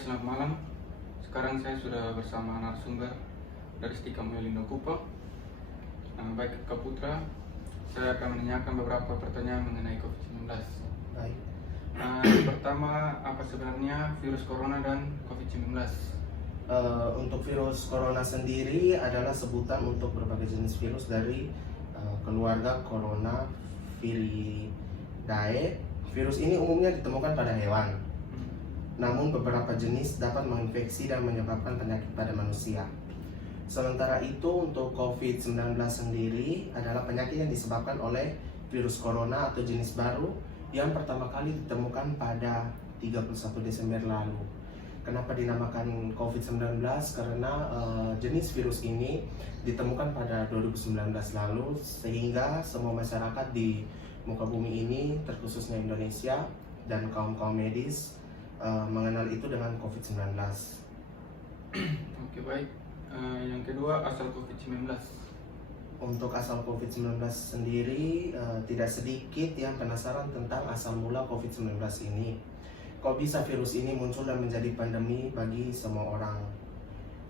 selamat malam. Sekarang saya sudah bersama narasumber dari Stika Melindo Kupang. Baik Kak Putra, saya akan menanyakan beberapa pertanyaan mengenai COVID-19. Baik. Yang pertama, apa sebenarnya virus corona dan COVID-19? Untuk virus corona sendiri adalah sebutan untuk berbagai jenis virus dari keluarga Coronaviridae. Virus ini umumnya ditemukan pada hewan, namun beberapa jenis dapat menginfeksi dan menyebabkan penyakit pada manusia. Sementara itu untuk COVID-19 sendiri adalah penyakit yang disebabkan oleh virus corona atau jenis baru yang pertama kali ditemukan pada 31 Desember lalu. Kenapa dinamakan COVID-19? Karena jenis virus ini ditemukan pada 2019 lalu, sehingga semua masyarakat di muka bumi ini, terkhususnya Indonesia dan kaum-kaum medis, mengenal itu dengan COVID-19. Oke, baik. Yang kedua, asal COVID-19. Untuk asal COVID-19 sendiri, tidak sedikit yang penasaran tentang asal mula COVID-19 ini. Kok bisa virus ini muncul dan menjadi pandemi bagi semua orang?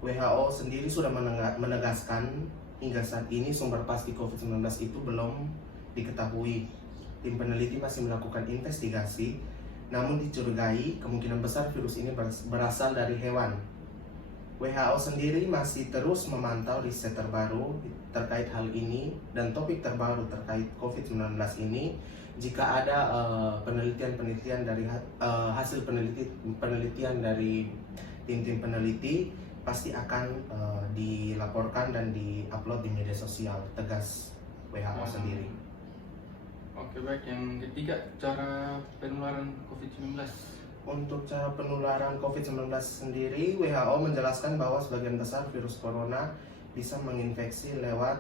WHO sendiri sudah menegaskan hingga saat ini sumber pasti COVID-19 itu belum diketahui. Tim peneliti masih melakukan investigasi, namun dicurigai kemungkinan besar virus ini berasal dari hewan. WHO sendiri masih terus memantau riset terbaru terkait hal ini, dan topik terbaru terkait COVID-19 ini, jika ada penelitian dari hasil penelitian dari tim-tim peneliti, pasti akan dilaporkan dan diupload di media sosial, tegas WHO sendiri. Oke, baik. Yang ketiga, cara penularan COVID-19. Untuk cara penularan COVID-19 sendiri, WHO menjelaskan bahwa sebagian besar virus corona bisa menginfeksi lewat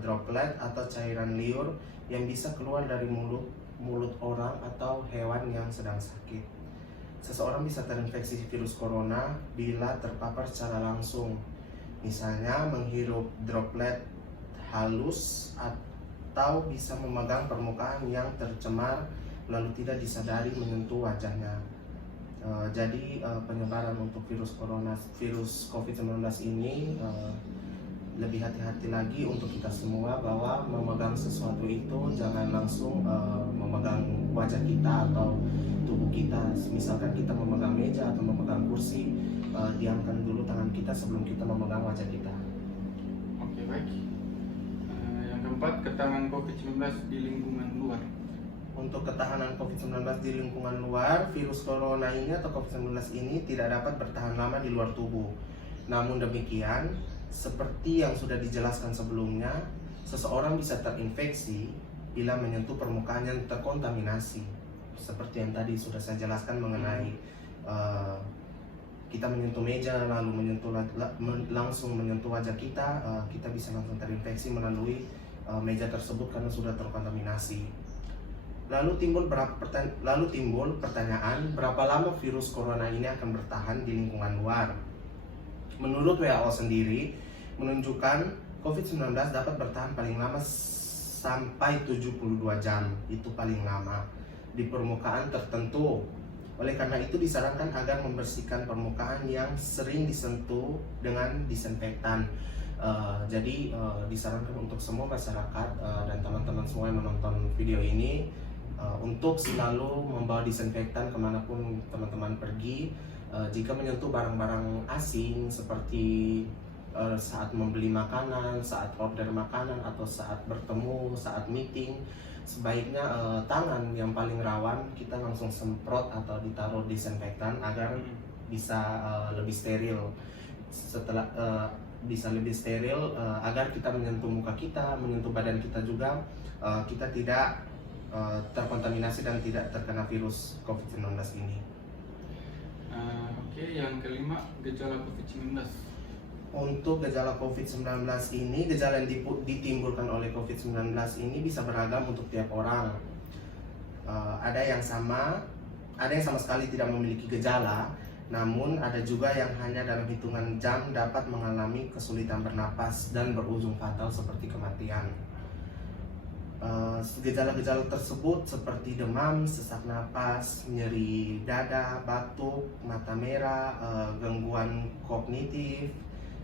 droplet atau cairan liur yang bisa keluar dari mulut orang atau hewan yang sedang sakit. Seseorang bisa terinfeksi virus corona bila terpapar secara langsung, misalnya menghirup droplet halus atau bisa memegang permukaan yang tercemar lalu tidak disadari menyentuh wajahnya. Jadi penyebaran untuk virus COVID-19 ini lebih hati-hati lagi untuk kita semua, bahwa memegang sesuatu itu jangan langsung memegang wajah kita atau tubuh kita. Misalkan kita memegang meja atau memegang kursi, diamkan dulu tangan kita sebelum kita memegang wajah kita. Oke, baik. Yang keempat, ketahanan COVID-19 di lingkungan luar. Untuk ketahanan COVID-19 di lingkungan luar, virus corona ini atau COVID-19 ini tidak dapat bertahan lama di luar tubuh. Namun demikian, seperti yang sudah dijelaskan sebelumnya, seseorang bisa terinfeksi bila menyentuh permukaan yang terkontaminasi. Seperti yang tadi sudah saya jelaskan mengenai kita menyentuh meja lalu langsung menyentuh wajah kita, kita bisa langsung terinfeksi melalui meja tersebut karena sudah terkontaminasi. Lalu timbul pertanyaan, berapa lama virus corona ini akan bertahan di lingkungan luar? Menurut WHO sendiri menunjukkan COVID-19 dapat bertahan paling lama sampai 72 jam, itu paling lama, di permukaan tertentu. Oleh karena itu disarankan agar membersihkan permukaan yang sering disentuh dengan disinfektan. Jadi disarankan untuk semua masyarakat dan teman-teman semua yang menonton video ini untuk selalu membawa disinfektan kemanapun teman-teman pergi. Jika menyentuh barang-barang asing seperti saat membeli makanan, saat order makanan, atau saat bertemu, saat meeting, sebaiknya tangan yang paling rawan kita langsung semprot atau ditaruh disinfektan agar bisa lebih steril. Setelah bisa lebih steril, agar kita menyentuh muka kita, menyentuh badan kita juga, kita tidak terkontaminasi dan tidak terkena virus COVID-19 ini. Oke, yang kelima, gejala COVID-19. Untuk gejala COVID-19 ini, gejala yang ditimbulkan oleh COVID-19 ini bisa beragam untuk tiap orang. Ada yang sama sekali tidak memiliki gejala, namun ada juga yang hanya dalam hitungan jam dapat mengalami kesulitan bernapas dan berujung fatal seperti kematian. Gejala-gejala tersebut seperti demam, sesak napas, nyeri dada, batuk, mata merah, gangguan kognitif,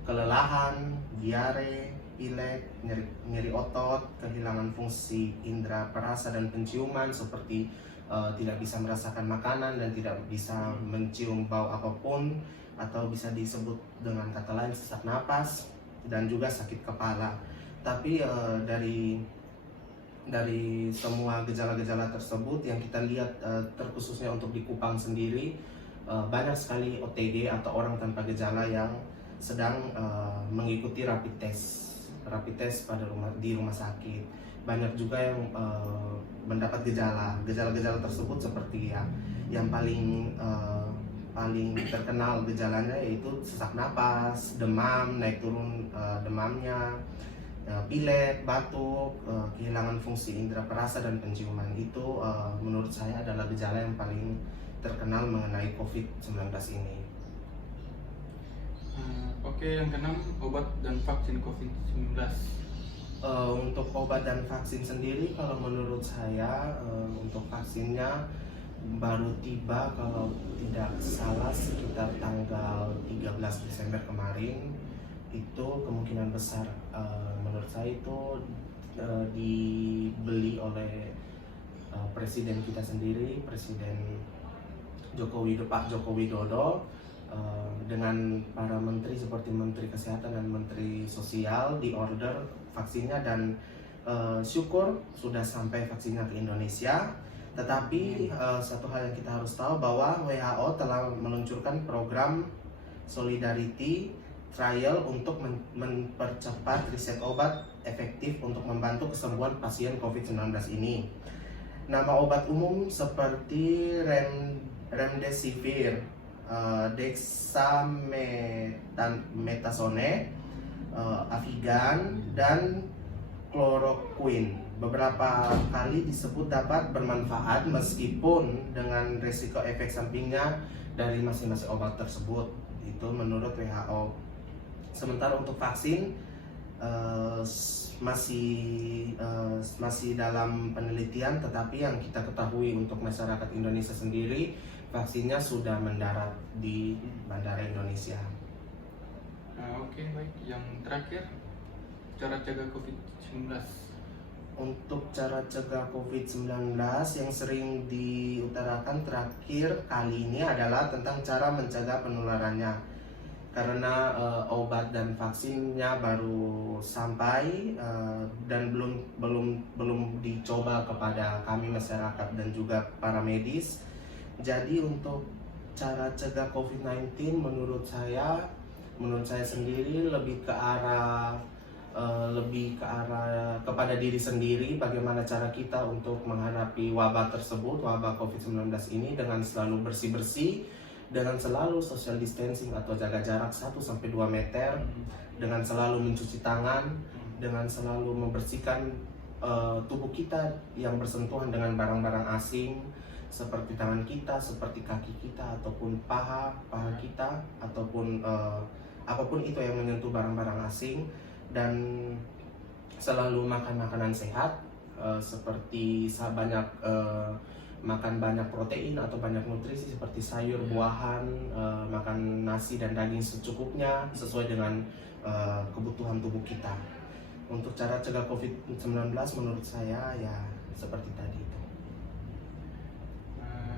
kelelahan, diare, pilek, nyeri otot, kehilangan fungsi indera perasa dan penciuman seperti tidak bisa merasakan makanan dan tidak bisa mencium bau apapun, atau bisa disebut dengan kata lain sesak napas, dan juga sakit kepala. Tapi dari semua gejala-gejala tersebut yang kita lihat, terkhususnya untuk di Kupang sendiri, banyak sekali OTG atau orang tanpa gejala yang sedang mengikuti rapid test di rumah sakit. Banyak juga yang mendapat gejala tersebut seperti yang paling terkenal gejalanya yaitu sesak napas, demam, naik turun demamnya, pilek, batuk, kehilangan fungsi indera perasa dan penciuman. Itu menurut saya adalah gejala yang paling terkenal mengenai COVID-19 ini. Oke, yang keenam, obat dan vaksin COVID-19. Untuk obat dan vaksin sendiri, kalau menurut saya untuk vaksinnya baru tiba kalau tidak salah sekitar tanggal 13 Desember kemarin. Itu kemungkinan besar menurut saya itu dibeli oleh presiden kita sendiri, Presiden Pak Joko Widodo, dengan para menteri seperti Menteri Kesehatan dan Menteri Sosial, di order vaksinnya, dan syukur sudah sampai vaksinnya ke Indonesia. Tetapi satu hal yang kita harus tahu bahwa WHO telah meluncurkan program Solidarity Trial untuk mempercepat riset obat efektif untuk membantu kesembuhan pasien COVID-19 ini. Nama obat umum seperti Remdesivir, Dexamethasone, Avigan, dan Chloroquine beberapa kali disebut dapat bermanfaat meskipun dengan risiko efek sampingnya dari masing-masing obat tersebut. Itu menurut WHO. Sementara untuk vaksin masih dalam penelitian, tetapi yang kita ketahui untuk masyarakat Indonesia sendiri, vaksinnya sudah mendarat di Bandara Indonesia. Oke, baik. Yang terakhir, cara cegah COVID-19. Untuk cara cegah COVID-19 yang sering diutarakan terakhir kali ini adalah tentang cara mencegah penularannya. Karena obat dan vaksinnya baru sampai dan belum dicoba kepada kami masyarakat dan juga para medis. Jadi untuk cara cegah COVID-19 menurut saya sendiri lebih ke arah kepada diri sendiri, bagaimana cara kita untuk menghadapi wabah tersebut, wabah COVID-19 ini, dengan selalu bersih-bersih, dengan selalu social distancing atau jaga jarak 1-2 meter, dengan selalu mencuci tangan, dengan selalu membersihkan tubuh kita yang bersentuhan dengan barang-barang asing, seperti tangan kita, seperti kaki kita, ataupun paha kita, ataupun apapun itu yang menyentuh barang-barang asing, dan selalu makan makanan sehat, seperti makan banyak protein atau banyak nutrisi seperti sayur, buahan, makan nasi dan daging secukupnya sesuai dengan kebutuhan tubuh kita. Untuk cara cegah COVID-19 menurut saya ya seperti tadi itu.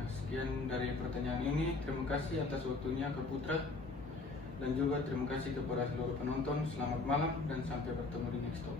Sekian dari pertanyaan ini. Terima kasih atas waktunya Kak Putra, dan juga terima kasih kepada seluruh penonton. Selamat malam dan sampai bertemu di next talk.